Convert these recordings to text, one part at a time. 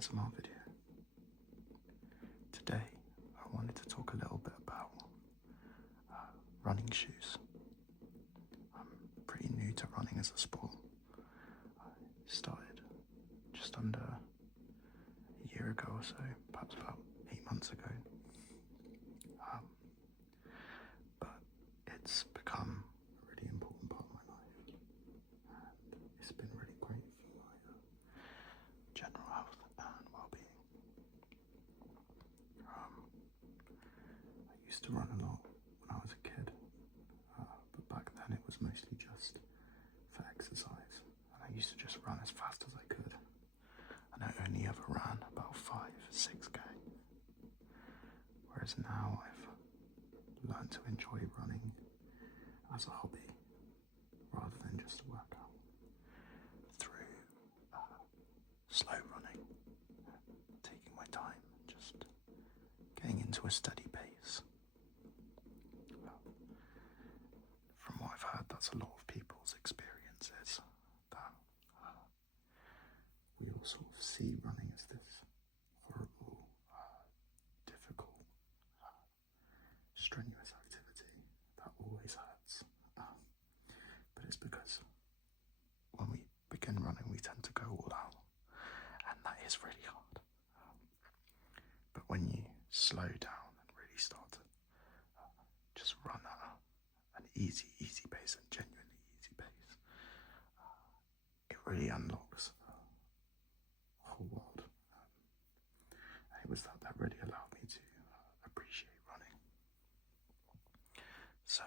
ASMR video. Today I wanted to talk a little bit about running shoes. I'm pretty new to running as a sport. I started just under a year ago or so, perhaps about 8 months ago. But it's become a really important part of my life, and it's been really great for my general health and well-being. I used to run a lot when I was a kid, but back then it was mostly just for exercise, and I used to just run as fast as I could, and I only ever ran about 5-6k. Whereas now I've learned to enjoy running as a hobby rather than just a workout through slow running, taking my time, just getting into a steady pace. From what I've heard, that's a lot of people's experiences, that we all sort of see running as this horrible, difficult, strenuous activity that always hurts. But it's because when we begin running, we tend to go all out, and that is really hard. But when you slow down and really start to just run at an easy pace, and genuinely easy pace, it really unlocks a whole world. And it was that really allowed me to appreciate running. So,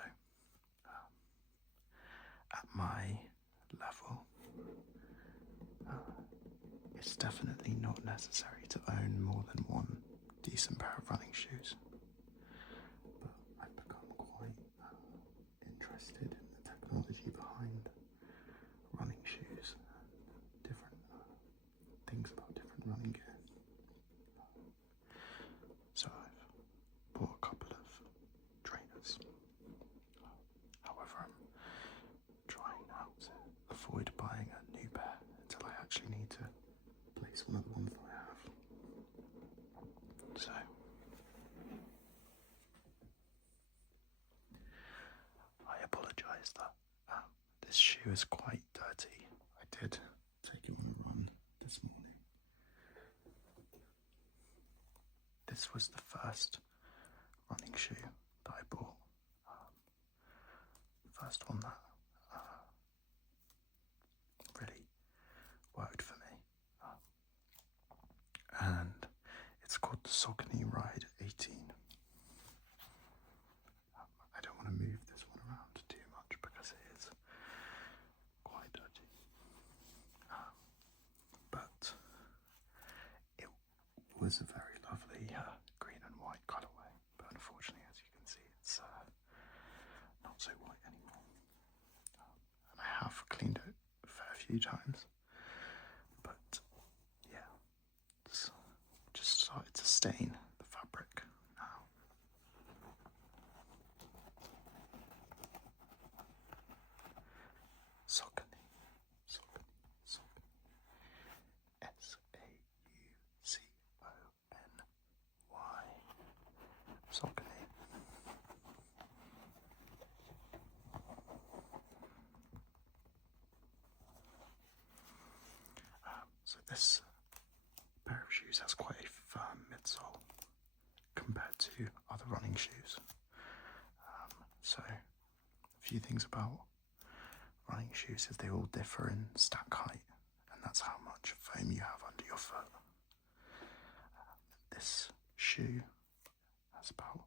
at my level, it's definitely not necessary to own more than one decent pair of running shoes. But I've become quite interested in the technology behind running shoes and different things about different running gear. So I've bought a couple of trainers. However, I'm trying now to avoid buying a new pair until I actually need to replace one of the ones that I have. So I apologise that this shoe is quite dirty. I did take it on a run this morning. This was the first running shoe that I bought. First one that really worked for me. And it's called the Saucony Ride 18. I don't want to move this one around too much because it is quite dirty. But it was a very lovely green and white colourway, but unfortunately, as you can see, it's not so white anymore. And I have cleaned it a fair few times, but yeah, it's just started to stain the fabric now. Saucony, Saucony, Saucony. S-A-U-C-O-N-Y. Saucony. So this pair of shoes has quite a firm midsole compared to other running shoes. So a few things about running shoes is they all differ in stack height, and that's how much foam you have under your foot. This shoe has about,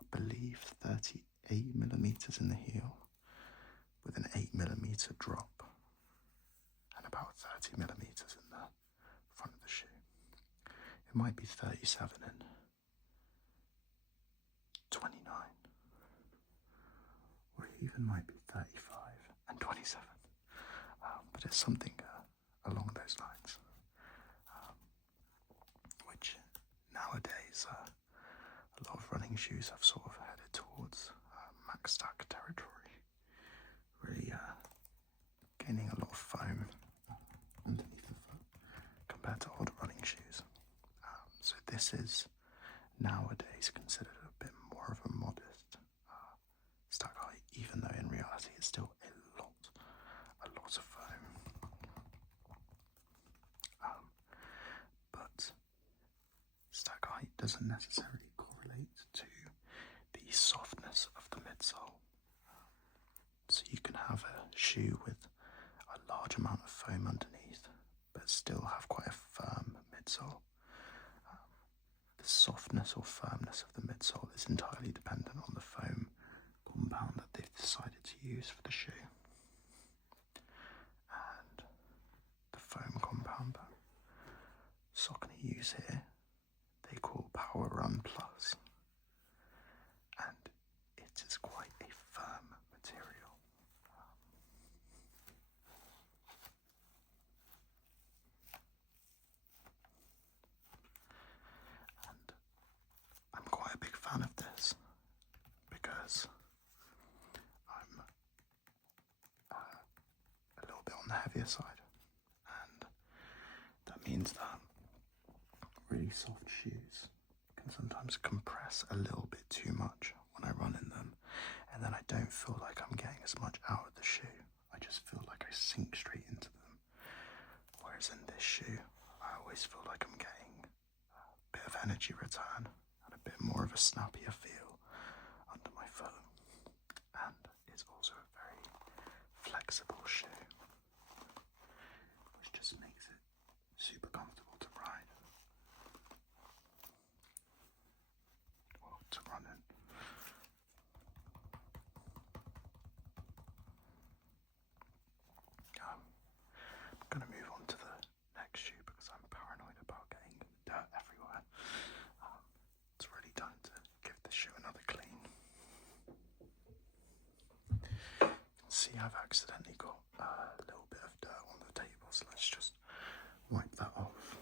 I believe, 38mm in the heel, with an 8mm drop, and about 30mm in the front of the shoe. It might be 37 and 29, or it even might be 35 and 27, but it's something along those lines, which nowadays a lot of running shoes have sort of headed towards max stack territory, really gaining a lot of foam underneath the foot compared to older running shoes. this is nowadays considered a bit more of a modest stack height, even though in reality it's still a lot of foam. But stack height doesn't necessarily correlate to the softness of the midsole. So you can have a shoe with a large amount of foam underneath, but still have quite a firm midsole. The softness or firmness of the midsole is entirely dependent on the foam compound that they've decided to use for the shoe. And the foam compound that Saucony use here, they call Power Run Plus. And it is quite a firm material. And I'm quite a big fan of this because I'm a little bit on the heavier side, and that means that really soft shoes can sometimes compress a little bit too much when I run in them, and then I don't feel like I'm getting as much out of the shoe. I just feel like I sink straight into them. Whereas in this shoe, I always feel like I'm getting a bit of energy return and a bit more of a snappier feel under my foot. And it's also a very flexible shoe, which just makes it super comfortable to ride or to run in. I'm going to move on to the next shoe because I'm paranoid about getting dirt everywhere. It's really time to give this shoe another clean. You can see I've accidentally got a little bit of dirt on the table, so let's just wipe that off.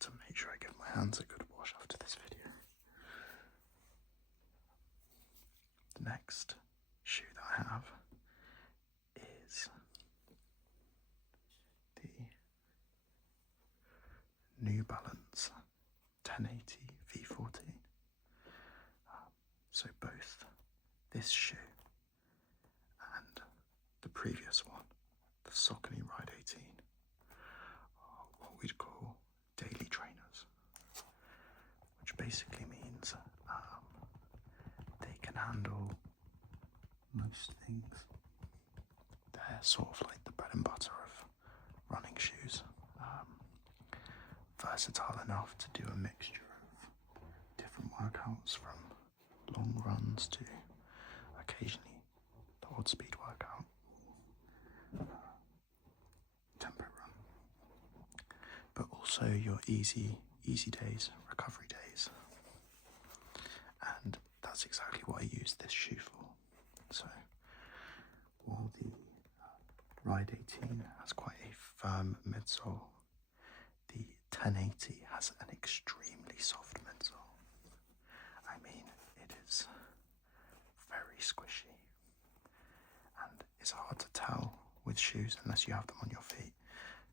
To make sure I give my hands a good wash after this video. The next shoe that I have is the New Balance 1080 V14. So both this shoe and the previous one, the Saucony Ride 18, are what we'd call daily trainers, which basically means they can handle most things. They're sort of like the bread and butter of running shoes. Versatile enough to do a mixture of different workouts, from long runs to occasionally the odd speed workout, tempo run, but also your easy days, recovery days. And that's exactly what I use this shoe for. So while the Ride 18 has quite a firm midsole, the 1080 has an extremely soft midsole. I mean, it is very squishy, and it's hard to tell with shoes unless you have them on your feet,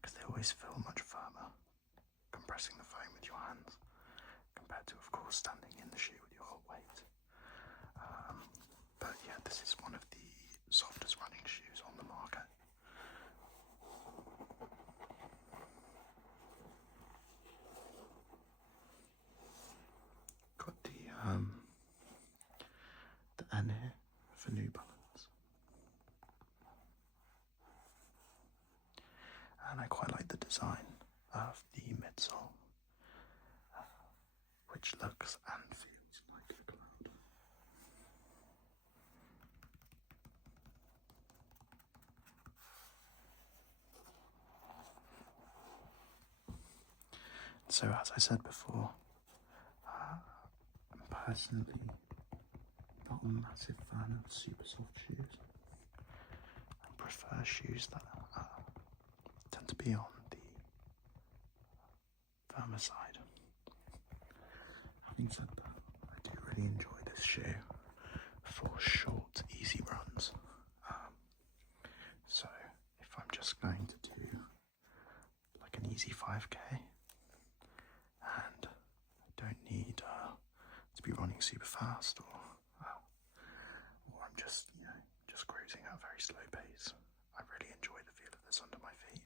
because they always feel much firmer compressing the foam with your hands compared to, of course, standing in the shoe with your whole weight. But yeah, this is one of the softest running shoes on the market. Got the N here for New Balance, and I quite like the design of the midsole, which looks and feels like a cloud. So as I said before, I'm personally not a massive fan of super soft shoes. I prefer shoes that tend to be on the firmer side. Having said that, I do really enjoy this shoe for short, easy runs. So if I'm just going to do like an easy 5k and I don't need to be running super fast, or I'm just, just cruising at a very slow pace, I really enjoy the feel of this under my feet.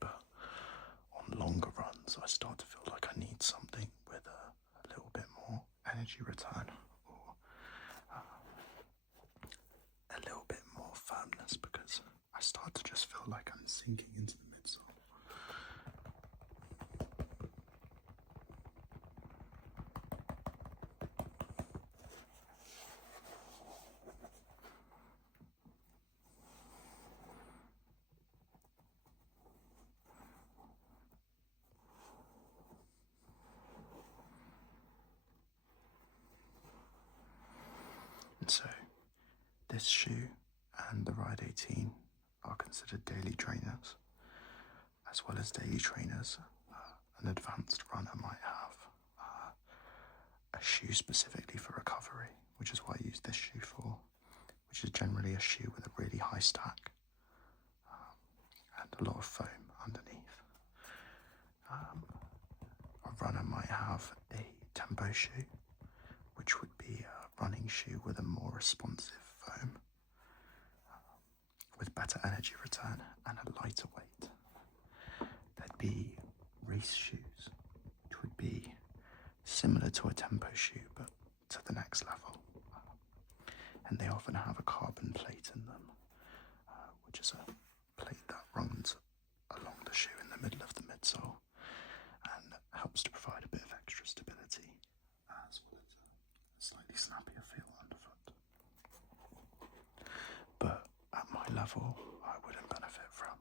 But on longer runs, I start to feel like I need something with a little bit more energy return, or a little bit more firmness, because I start to just feel like I'm sinking into the midsole. And so this shoe and the Ride 18 are considered daily trainers, as well as daily trainers. An advanced runner might have a shoe specifically for recovery, which is what I use this shoe for, which is generally a shoe with a really high stack and a lot of foam underneath. A runner might have a tempo shoe, which would be a running shoe with a more responsive foam, with better energy return and a lighter weight. There'd be race shoes, which would be similar to a tempo shoe but to the next level, and they often have a carbon plate in them, which is a plate that runs along the shoe in the middle of the midsole and helps to provide a bit of extra stability, as well as a slightly snappier feel underfoot. But at my level, I wouldn't benefit from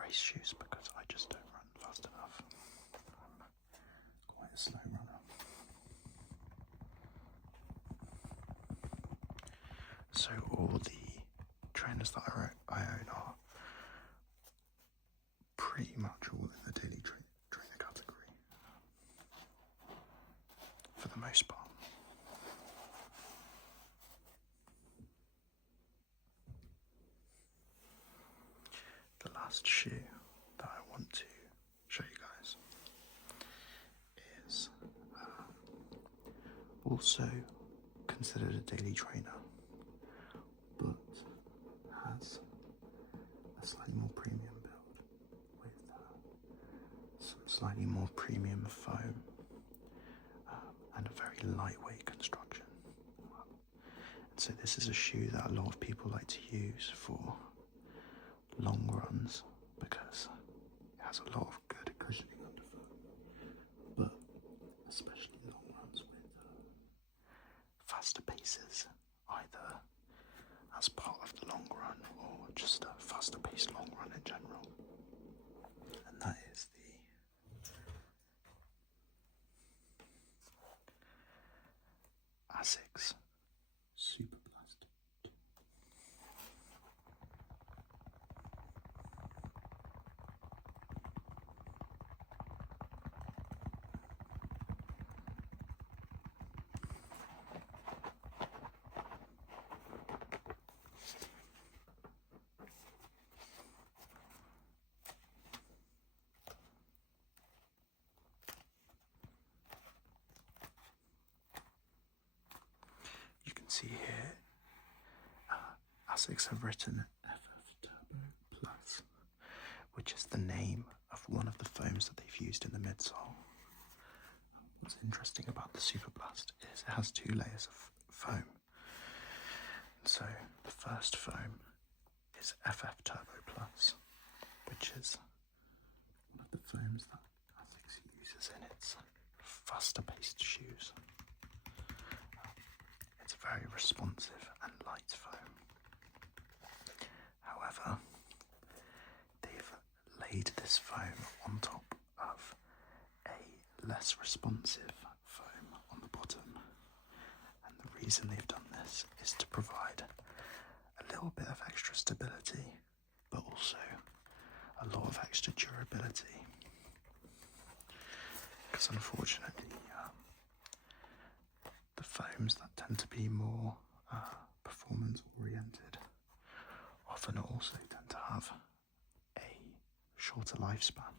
race shoes because I just don't run fast enough. I'm quite a slow runner. So all the trainers that I own are pretty much all in the daily trainer category, for the most part. The last shoe that I want to show you guys is also considered a daily trainer, but has a slightly more premium build with some slightly more premium foam and a very lightweight construction. And so this is a shoe that a lot of people like to use for long runs because it has a lot of good cushioning underfoot, but especially long runs with faster paces, either as part of the long run or just a faster paced long run in general. And that is the Asics Superblast. You can see here, Asics have written FF Turbo Plus, which is the name of one of the foams that they've used in the midsole. What's interesting about the Superblast is it has 2 layers of foam. So the first foam is FF Turbo Plus, which is one of the foams that Asics uses in its faster paced shoes. It's very responsive and light foam. However, they've laid this foam on top of less responsive foam on the bottom, and the reason they've done this is to provide a little bit of extra stability, but also a lot of extra durability. Because unfortunately, the foams that tend to be more performance oriented often also tend to have a shorter lifespan.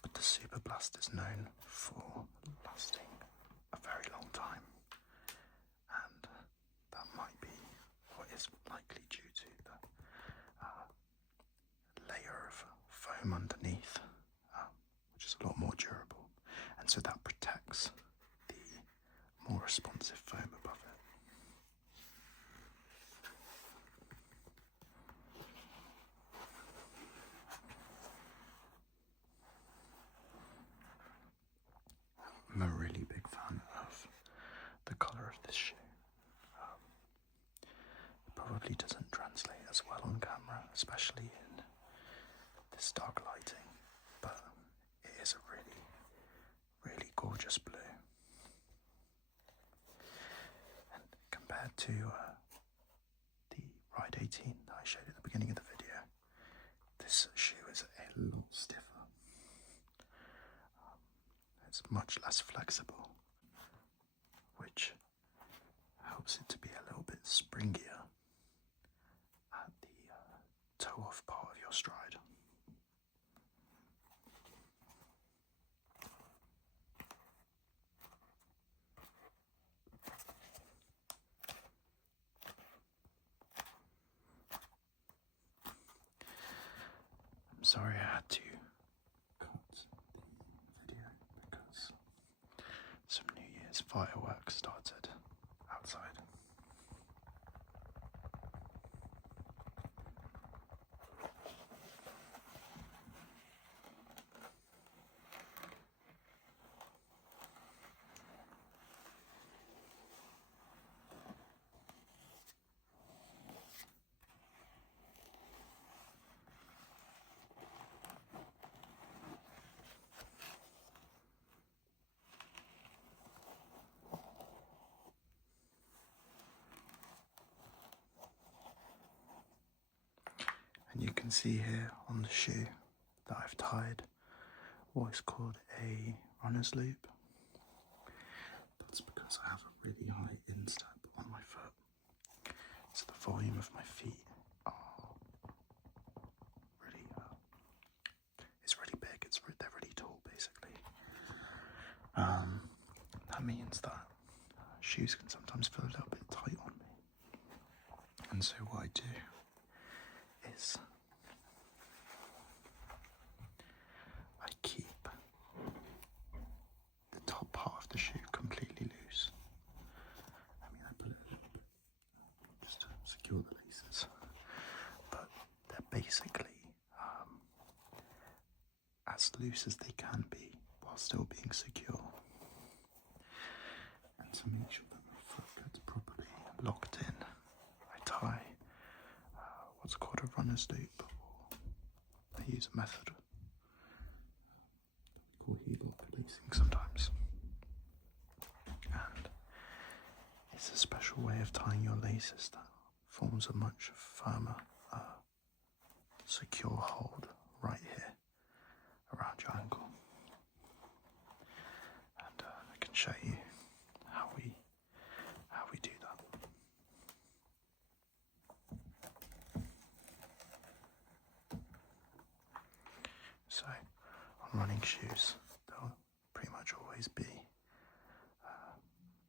But the Superblast is known for lasting a very long time, and that might be what is likely due to the layer of foam underneath, which is a lot more durable, and so that protects the more responsive foam above it. I'm a really big fan of the colour of this shoe. It probably doesn't translate as well on camera, especially in this dark lighting, but it is a really, really gorgeous blue. And compared to the Ride 18 that I showed at the beginning of the video, this shoe is a lot stiffer. It's much less flexible, which helps it to be a little bit springier at the toe-off part of your stride. I'm sorry I had to cut the video because some New Year's fireworks started outside. And you can see here on the shoe that I've tied what is called a runner's loop. That's because I have a really high instep on my foot, so the volume of my feet are really, it's really big. They're really tall, basically. That means that shoes can sometimes feel a little bit tight on me, and so what I do is I keep the top part of the shoe completely loose. I mean, I pull it a little bit just to secure the laces, but they're basically as loose as they can be while still being secure. And to make sure that my foot gets properly locked in, I tie what's called a runner's loop, or I use a method we call heel lock lacing sometimes. And it's a special way of tying your laces that forms a much firmer, secure hold right here around your ankle. And I can show you how we do that. So, on running shoes, there'll pretty much always be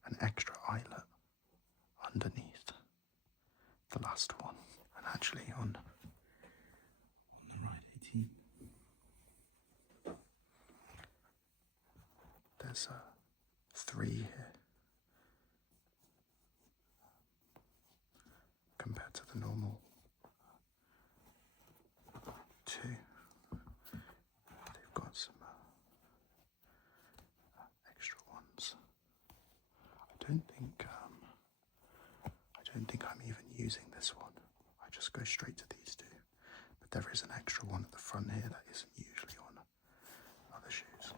an extra eyelet underneath the last one. And actually on the Ride 18, there's 3 here compared to the normal 2. They've got some extra ones. I don't think I'm even using this one. I just go straight to these 2. But there is an extra one at the front here that isn't usually on other shoes.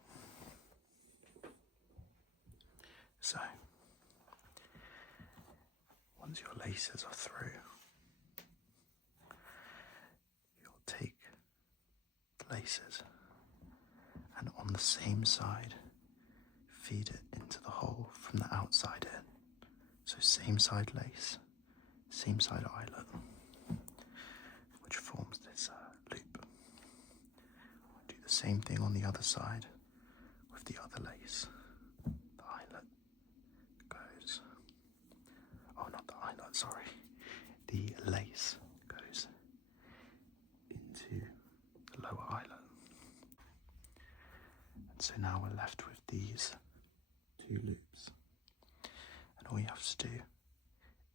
laces are through, you'll take the laces and on the same side feed it into the hole from the outside in. So same side lace, same side eyelet, which forms this loop. We'll do the same thing on the other side with the other lace. The eyelet goes, oh not the eyelet, sorry, the lace goes into the lower eyelet. And so now we're left with these two loops. And all you have to do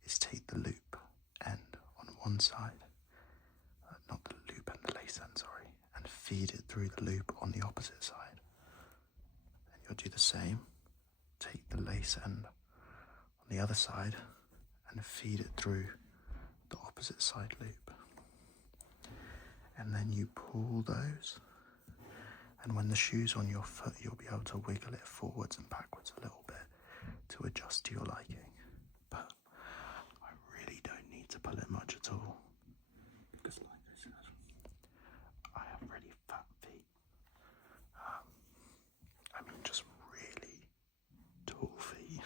is take the loop end on one side, not the loop and the lace end, sorry, and feed it through the loop on the opposite side. And you'll do the same, take the lace end on the other side and feed it through the opposite side loop. And then you pull those, and when the shoe's on your foot, you'll be able to wiggle it forwards and backwards a little bit to adjust to your liking. But I really don't need to pull it much at all, because like I said, I have really fat feet. I mean just really tall feet.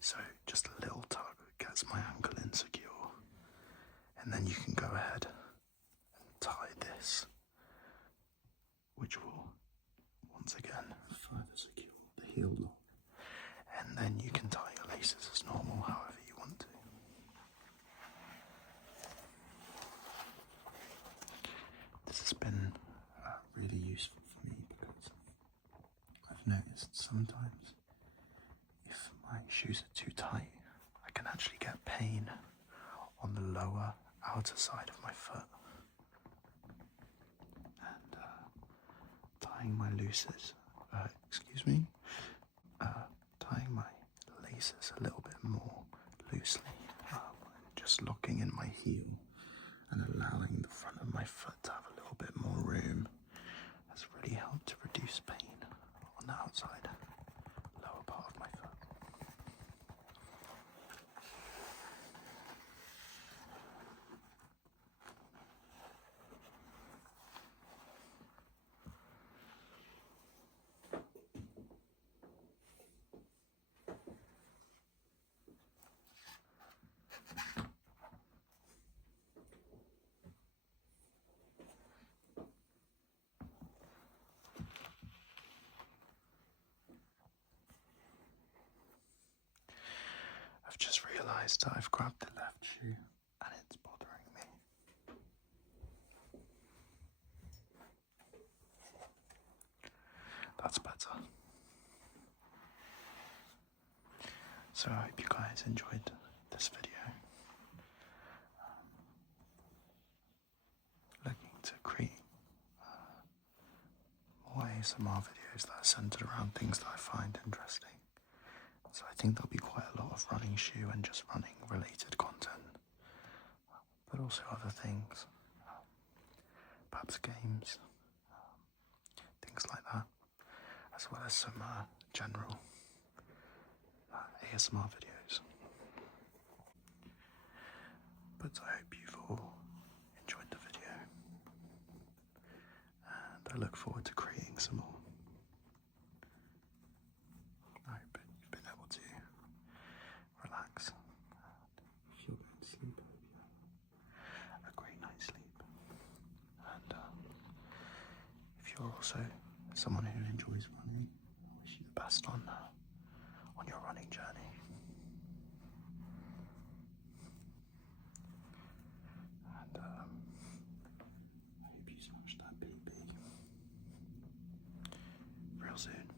So just a little tug gets my ankle insecure. And then you can go ahead and tie this, which will once again further secure the heel lock. And then you can tie your laces as normal, however you want to. This has been really useful for me because I've noticed sometimes if my shoes are too tight, I can actually get pain on the lower outer side of my foot. And tying my laces, tying my laces a little bit more loosely, just locking in my heel and allowing the front of my foot to have a little bit more room has really helped to reduce pain on the outside lower part of my foot. I've just realised that I've grabbed the left shoe and it's bothering me. That's better. So I hope you guys enjoyed this video. Looking to create more ASMR videos that are centered around things that I find interesting. So I think there'll be quite a lot of running shoe and just running related content, but also other things, perhaps games, things like that, as well as some general ASMR videos. But I hope you've all enjoyed the video, and I look forward to creating some more. I hope you've been able to relax and if you're going to sleep, I hope you have a great night's sleep. And if you're also someone who enjoys running, I wish you the best on your running journey. And I hope you smash that PB real soon.